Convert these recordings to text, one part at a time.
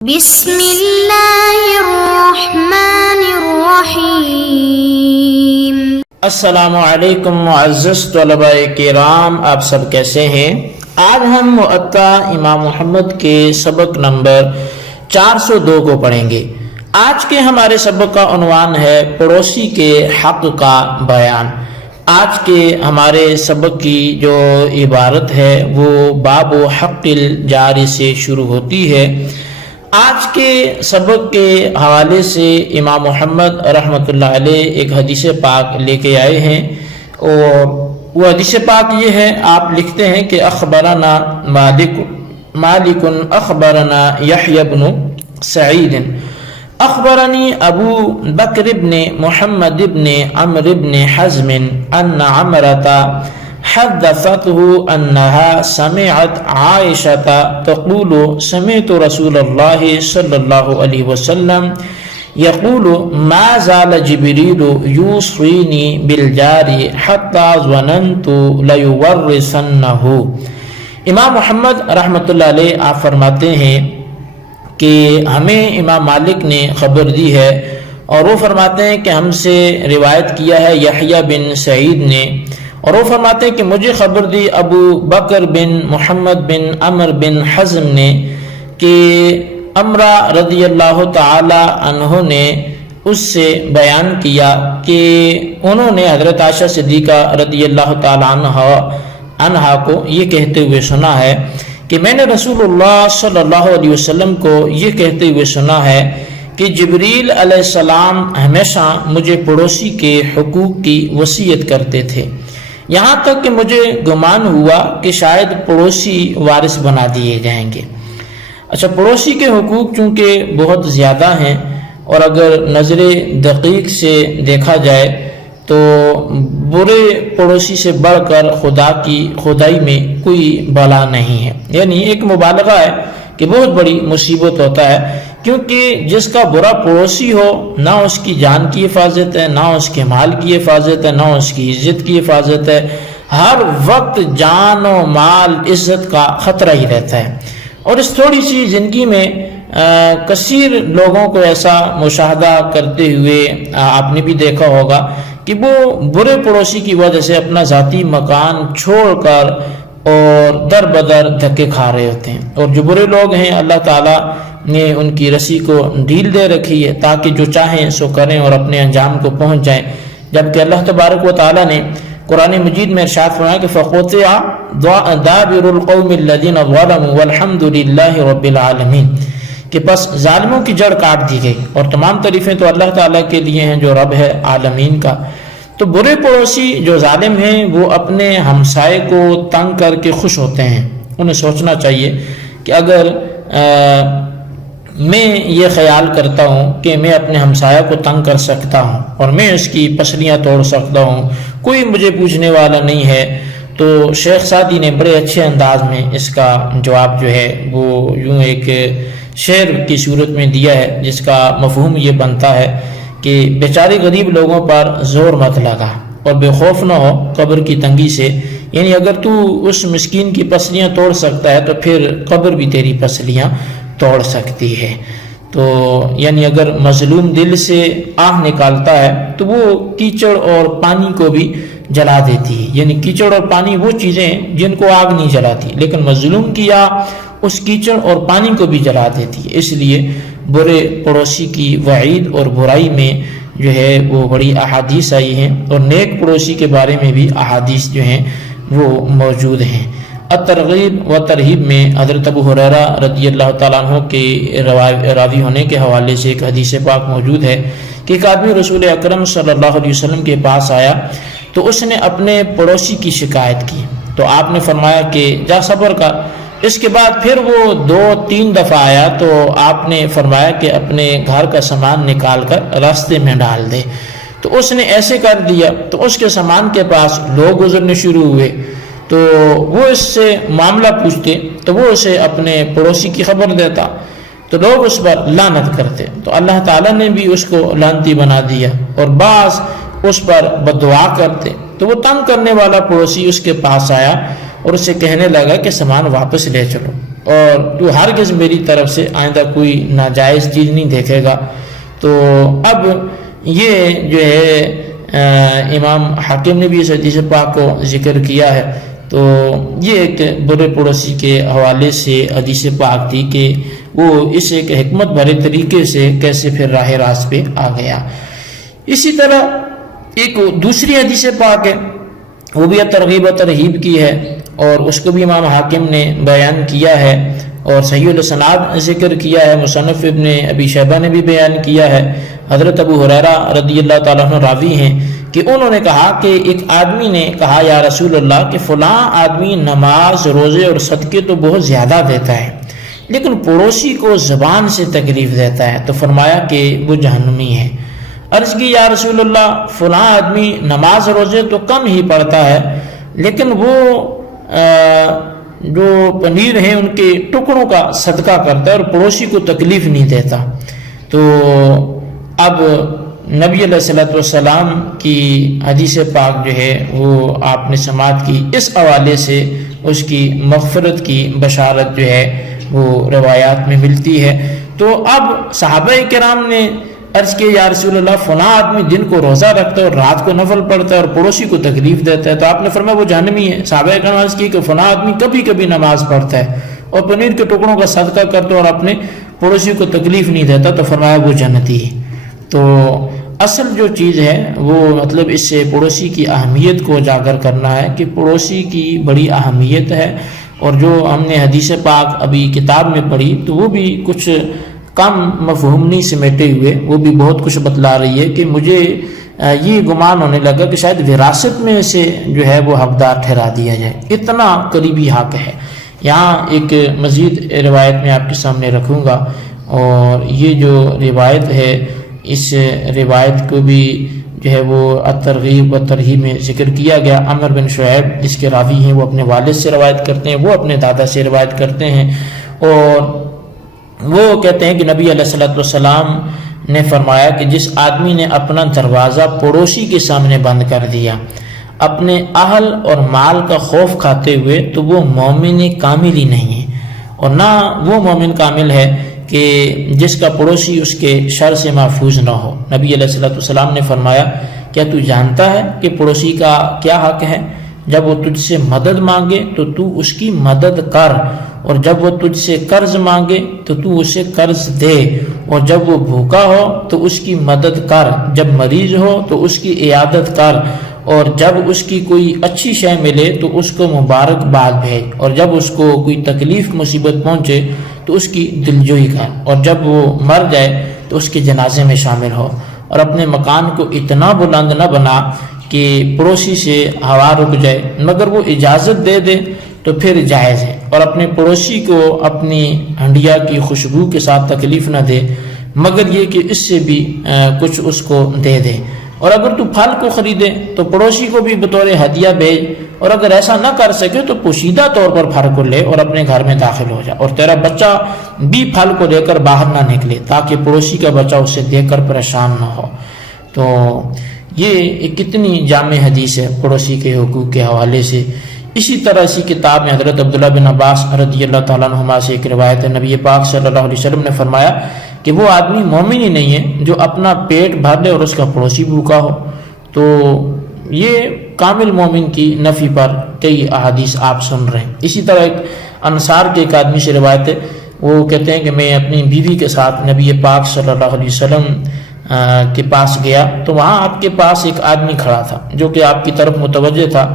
بسم اللہ الرحمن الرحیم۔ السلام علیکم معزز طلباء کرام، آپ سب کیسے ہیں؟ آج ہم مؤطا امام محمد کے سبق نمبر 402 کو پڑھیں گے۔ آج کے ہمارے سبق کا عنوان ہے پڑوسی کے حق کا بیان۔ آج کے ہمارے سبق کی جو عبارت ہے وہ باب حق الجار سے شروع ہوتی ہے۔ آج کے سبق کے حوالے سے امام محمد رحمۃ اللہ علیہ ایک حدیث پاک لے کے آئے ہیں، اور وہ حدیث پاک یہ ہے، آپ لکھتے ہیں کہ اخبرنا مالک اخبرنا یحیی بن سعید اخبرنی ابو بکر بن محمد بن عمرو بن حزم ان عمرة حدثته انها سمعت عائشة تقول سمعت رسول الله صلى الله عليه وسلم يقول ما زال جبريل يوصيني بالجار حتى ظننت ليورثنه۔ امام محمد رحمۃ اللہ علیہ آپ فرماتے ہیں کہ ہمیں امام مالک نے خبر دی ہے، اور وہ فرماتے ہیں کہ ہم سے روایت کیا ہے یحییٰ بن سعید نے، اور وہ فرماتے ہیں کہ مجھے خبر دی ابو بکر بن محمد بن عمر بن حزم نے کہ عمرہ رضی اللہ تعالی عنہ نے اس سے بیان کیا کہ انہوں نے حضرت عائشہ صدیقہ رضی اللہ تعالی عنہا کو یہ کہتے ہوئے سنا ہے کہ میں نے رسول اللہ صلی اللہ علیہ وسلم کو یہ کہتے ہوئے سنا ہے کہ جبریل علیہ السلام ہمیشہ مجھے پڑوسی کے حقوق کی وصیت کرتے تھے، یہاں تک کہ مجھے گمان ہوا کہ شاید پڑوسی وارث بنا دیے جائیں گے۔ اچھا، پڑوسی کے حقوق چونکہ بہت زیادہ ہیں، اور اگر نظر دقیق سے دیکھا جائے تو برے پڑوسی سے بڑھ کر خدا کی خدائی میں کوئی بلا نہیں ہے، یعنی ایک مبالغہ ہے کہ بہت بڑی مصیبت ہوتا ہے، کیونکہ جس کا برا پڑوسی ہو، نہ اس کی جان کی حفاظت ہے، نہ اس کے مال کی حفاظت ہے، نہ اس کی عزت کی حفاظت ہے، ہر وقت جان و مال عزت کا خطرہ ہی رہتا ہے۔ اور اس تھوڑی سی زندگی میں کثیر لوگوں کو ایسا مشاہدہ کرتے ہوئے آپ نے بھی دیکھا ہوگا کہ وہ برے پڑوسی کی وجہ سے اپنا ذاتی مکان چھوڑ کر اور در بدر دھکے کھا رہے ہوتے ہیں، اور جو برے لوگ ہیں اللہ تعالیٰ نے ان کی رسی کو ڈھیل دے رکھی ہے تاکہ جو چاہیں سو کریں اور اپنے انجام کو پہنچ جائیں، جبکہ اللہ تبارک و تعالیٰ نے قرآن مجید میں ارشاد فرمایا کہ فَقُطِعَ دَابِرُ الْقَوْمِ الَّذِينَ ظَلَمُوا وَالْحَمْدُ لِلَّهِ رَبِّ الْعَالَمِينَ، کہ بس ظالموں کی جڑ کاٹ دی گئی، اور تمام تعریفیں تو اللہ تعالیٰ کے لیے ہیں جو رب ہے عالمین کا۔ تو برے پڑوسی جو ظالم ہیں وہ اپنے ہمسائے کو تنگ کر کے خوش ہوتے ہیں، انہیں سوچنا چاہیے کہ اگر میں یہ خیال کرتا ہوں کہ میں اپنے ہمسایہ کو تنگ کر سکتا ہوں اور میں اس کی پسلیاں توڑ سکتا ہوں، کوئی مجھے پوچھنے والا نہیں ہے، تو شیخ سعدی نے بڑے اچھے انداز میں اس کا جواب جو ہے وہ یوں ایک شعر کی صورت میں دیا ہے، جس کا مفہوم یہ بنتا ہے کہ بیچارے غریب لوگوں پر زور مت لگا اور بے خوف نہ ہو قبر کی تنگی سے، یعنی اگر تو اس مسکین کی پسلیاں توڑ سکتا ہے تو پھر قبر بھی تیری پسلیاں توڑ سکتی ہے۔ تو یعنی اگر مظلوم دل سے آہ نکالتا ہے تو وہ کیچڑ اور پانی کو بھی جلا دیتی ہے، یعنی کیچڑ اور پانی وہ چیزیں ہیں جن کو آگ نہیں جلاتی، لیکن مظلوم کی آہ اس کیچڑ اور پانی کو بھی جلا دیتی ہے۔ اس لیے برے پڑوسی کی وعید اور برائی میں جو ہے وہ بڑی احادیث آئی ہیں، اور نیک پڑوسی کے بارے میں بھی احادیث جو ہیں وہ موجود ہیں۔ الترغیب و ترہیب میں حضرت ابو ہریرہ رضی اللہ تعالیٰ عنہ کے راوی ہونے کے حوالے سے ایک حدیث پاک موجود ہے کہ ایک آدمی رسول اکرم صلی اللہ علیہ وسلم کے پاس آیا تو اس نے اپنے پڑوسی کی شکایت کی، تو آپ نے فرمایا کہ جا صبر کر۔ اس کے بعد پھر وہ 2-3 دفعہ آیا تو آپ نے فرمایا کہ اپنے گھر کا سامان نکال کر راستے میں ڈال دے، تو اس نے ایسے کر دیا، تو اس کے سامان کے پاس لوگ گزرنے شروع ہوئے، تو وہ اس سے معاملہ پوچھتے تو وہ اسے اپنے پڑوسی کی خبر دیتا، تو لوگ اس پر لعنت کرتے، تو اللہ تعالیٰ نے بھی اس کو لعنتی بنا دیا، اور بعض اس پر بددعا کرتے۔ تو وہ تنگ کرنے والا پڑوسی اس کے پاس آیا اور اسے کہنے لگا کہ سامان واپس لے چلو، اور تو ہرگز میری طرف سے آئندہ کوئی ناجائز چیز نہیں دیکھے گا۔ تو اب یہ جو ہے امام حاکم نے بھی اس حدیث پاک کو ذکر کیا ہے۔ تو یہ ایک برے پڑوسی کے حوالے سے حدیث پاک تھی کہ وہ اس ایک حکمت بھرے طریقے سے کیسے پھر راہ راست پہ آ گیا۔ اسی طرح ایک دوسری حدیث پاک ہے، وہ بھی ترغیب و ترہیب کی ہے، اور اس کو بھی امام حاکم نے بیان کیا ہے اور صحیح الاسناد ذکر کیا ہے، مصنف ابن ابی شیبہ نے بھی بیان کیا ہے۔ حضرت ابو ہریرہ رضی اللہ تعالیٰ عنہ راوی ہیں کہ انہوں نے کہا کہ ایک آدمی نے کہا یا رسول اللہ کہ فلاں آدمی نماز، روزے اور صدقے تو بہت زیادہ دیتا ہے، لیکن پڑوسی کو زبان سے تکلیف دیتا ہے، تو فرمایا کہ وہ جہنمی ہے۔ عرض کی یا رسول اللہ فلاں آدمی نماز روزے تو کم ہی پڑھتا ہے، لیکن وہ جو پنیر ہیں ان کے ٹکڑوں کا صدقہ کرتا ہے اور پڑوسی کو تکلیف نہیں دیتا۔ تو اب نبی علیہ السلام کی حدیث پاک جو ہے وہ آپ نے سماعت کی، اس حوالے سے اس کی مغفرت کی بشارت جو ہے وہ روایات میں ملتی ہے۔ تو اب صحابہ کرام نے عرض کیا یا رسول اللہ فلاں آدمی دن کو روزہ رکھتا ہے اور رات کو نفل پڑھتا ہے اور پڑوسی کو تکلیف دیتا ہے، تو آپ نے فرمایا وہ جہنمی ہے۔ صحابہ کرام عرض کی کہ فلاں آدمی کبھی کبھی نماز پڑھتا ہے اور پنیر کے ٹکڑوں کا صدقہ کرتا ہے اور اپنے پڑوسی کو تکلیف نہیں دیتا، تو فرمایا وہ جنتی ہے۔ تو اصل جو چیز ہے وہ مطلب اس سے پڑوسی کی اہمیت کو اجاگر کرنا ہے کہ پڑوسی کی بڑی اہمیت ہے، اور جو ہم نے حدیث پاک ابھی کتاب میں پڑھی تو وہ بھی کچھ کم مفہوم نہیں سمیٹے ہوئے، وہ بھی بہت کچھ بتلا رہی ہے کہ مجھے یہ گمان ہونے لگا کہ شاید وراثت میں سے جو ہے وہ حقدار ٹھہرا دیا جائے، اتنا قریبی حق ہے۔ یہاں ایک مزید روایت میں آپ کے سامنے رکھوں گا، اور یہ جو روایت ہے اس روایت کو بھی جو ہے وہ الترغیب و ترہیب میں ذکر کیا گیا۔ عمر بن شعیب اس کے راوی ہیں، وہ اپنے والد سے روایت کرتے ہیں، وہ اپنے دادا سے روایت کرتے ہیں، اور وہ کہتے ہیں کہ نبی علیہ السلام نے فرمایا کہ جس آدمی نے اپنا دروازہ پڑوسی کے سامنے بند کر دیا اپنے اہل اور مال کا خوف کھاتے ہوئے، تو وہ مومن کامل ہی نہیں ہے، اور نہ وہ مومن کامل ہے کہ جس کا پڑوسی اس کے شر سے محفوظ نہ ہو۔ نبی علیہ السلام نے فرمایا کیا تو جانتا ہے کہ پڑوسی کا کیا حق ہے؟ جب وہ تجھ سے مدد مانگے تو تو اس کی مدد کر، اور جب وہ تجھ سے قرض مانگے تو تو اسے قرض دے، اور جب وہ بھوکا ہو تو اس کی مدد کر، جب مریض ہو تو اس کی عیادت کر، اور جب اس کی کوئی اچھی شے ملے تو اس کو مبارکباد بھیج، اور جب اس کو کوئی تکلیف مصیبت پہنچے تو اس کی دلجوئی کر، اور جب وہ مر جائے تو اس کے جنازے میں شامل ہو، اور اپنے مکان کو اتنا بلند نہ بنا کہ پڑوسی سے ہوا رک جائے، مگر وہ اجازت دے دے تو پھر جائز ہے، اور اپنے پڑوسی کو اپنی ہنڈیا کی خوشبو کے ساتھ تکلیف نہ دے، مگر یہ کہ اس سے بھی کچھ اس کو دے دے، اور اگر تو پھل کو خریدے تو پڑوسی کو بھی بطور ہدیہ بھیج، اور اگر ایسا نہ کر سکے تو پوشیدہ طور پر پھل کو لے اور اپنے گھر میں داخل ہو جا، اور تیرا بچہ بھی پھل کو لے کر باہر نہ نکلے تاکہ پڑوسی کا بچہ اسے دیکھ کر پریشان نہ ہو۔ تو یہ ایک کتنی جامع حدیث ہے پڑوسی کے حقوق کے حوالے سے۔ اسی طرح اسی کتاب میں حضرت عبداللہ بن عباس رضی اللہ تعالیٰ عنہما سے ایک روایت ہے، نبی پاک صلی اللہ علیہ وسلم نے فرمایا کہ وہ آدمی مومن ہی نہیں ہے جو اپنا پیٹ بھر لے اور اس کا پڑوسی بھوکا ہو۔ تو یہ کامل مومن کی نفی پر کئی احادیث آپ سن رہے ہیں۔ اسی طرح ایک انصار کے ایک آدمی سے روایت ہے، وہ کہتے ہیں کہ میں اپنی بیوی کے ساتھ نبی پاک صلی اللہ علیہ وسلم کے پاس گیا، تو وہاں آپ کے پاس ایک آدمی کھڑا تھا جو کہ آپ کی طرف متوجہ تھا۔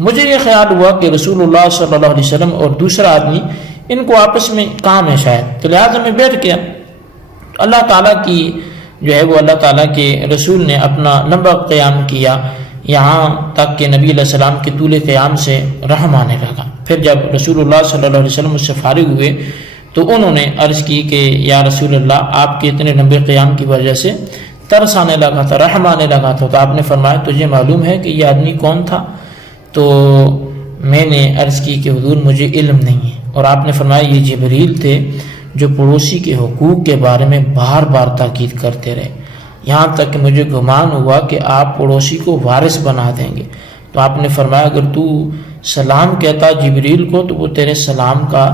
مجھے یہ خیال ہوا کہ رسول اللہ صلی اللہ علیہ وسلم اور دوسرا آدمی ان کو آپس میں کام ہے شاید، تو لہٰذا میں بیٹھ گیا۔ اللہ تعالیٰ کی جو ہے وہ اللہ تعالیٰ کے رسول نے اپنا لمبا قیام کیا، یہاں تک کہ نبی علیہ السلام کے طول قیام سے رحم آنے لگا۔ پھر جب رسول اللہ صلی اللہ علیہ وسلم اس سے فارغ ہوئے تو انہوں نے عرض کی کہ یا رسول اللہ آپ کے اتنے لمبے قیام کی وجہ سے ترس آنے لگا تھا، رحم آنے لگا تھا، تو آپ نے فرمایا تجھے معلوم ہے کہ یہ آدمی کون تھا؟ تو میں نے عرض کی کہ حضور مجھے علم نہیں ہے، اور آپ نے فرمایا یہ جبریل تھے جو پڑوسی کے حقوق کے بارے میں بار بار تاکید کرتے رہے، یہاں تک کہ مجھے گمان ہوا کہ آپ پڑوسی کو وارث بنا دیں گے۔ تو آپ نے فرمایا اگر تو سلام کہتا جبریل کو تو وہ تیرے سلام کا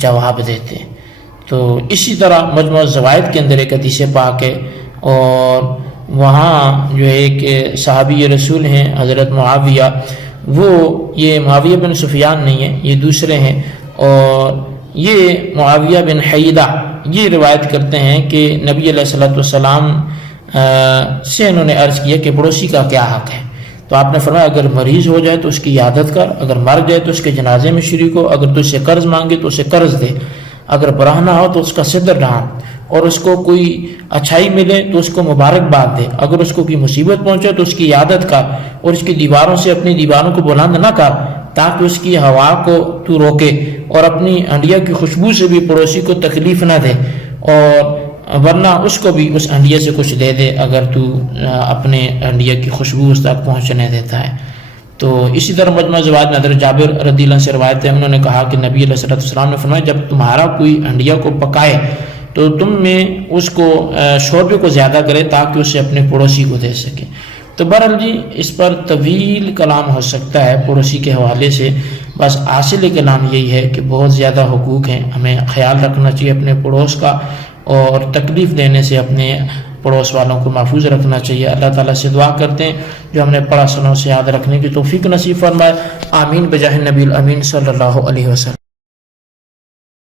جواب دیتے ہیں۔ تو اسی طرح مجموع زوائد کے اندر ایک حدیث پاک ہے، اور وہاں جو ہے کہ صحابی رسول ہیں حضرت معاویہ، وہ یہ معاویہ بن سفیان نہیں ہے، یہ دوسرے ہیں، اور یہ معاویہ بن حیدہ یہ روایت کرتے ہیں کہ نبی علیہ الصلوۃ والسلام سے انہوں نے عرض کیا کہ پڑوسی کا کیا حق ہے؟ تو آپ نے فرمایا اگر مریض ہو جائے تو اس کی عیادت کر، اگر مر جائے تو اس کے جنازے میں شریک ہو، اگر تو اس سے قرض مانگے تو اسے قرض دے، اگر برہنہ ہو تو اس کا صدر ڈھانپ، اور اس کو کوئی اچھائی ملے تو اس کو مبارکباد دے، اگر اس کو کوئی مصیبت پہنچے تو اس کی عیادت کر، اور اس کی دیواروں سے اپنی دیواروں کو بلند نہ کر تاکہ اس کی ہوا کو تو روکے، اور اپنی ہنڈیا کی خوشبو سے بھی پڑوسی کو تکلیف نہ دے، اور ورنہ اس کو بھی اس ہنڈیا سے کچھ دے دے اگر تو اپنے ہنڈیا کی خوشبو اس تک پہنچنے دیتا ہے۔ تو اسی طرح مجموع زوائد میں حضرت جابر رضی اللہ عنہ سے روایت ہے، انہوں نے کہا کہ نبی علیہ السلام نے فرمایا جب تمہارا کوئی ہنڈیا کو پکائے تو تم میں اس کو شوربے کو زیادہ کرے تاکہ اسے اپنے پڑوسی کو دے سکے۔ تو بہرحال جی اس پر طویل کلام ہو سکتا ہے پڑوسی کے حوالے سے، بس حاصل کلام یہی ہے کہ بہت زیادہ حقوق ہیں، ہمیں خیال رکھنا چاہیے اپنے پڑوس کا، اور تکلیف دینے سے اپنے پڑوس والوں کو محفوظ رکھنا چاہیے۔ اللہ تعالیٰ سے دعا کرتے ہیں جو ہم نے پڑھا سنا اسے یاد رکھنے کی توفیق نصیب فرمائے، آمین بجاہ نبی الامین صلی اللہ علیہ وسلم۔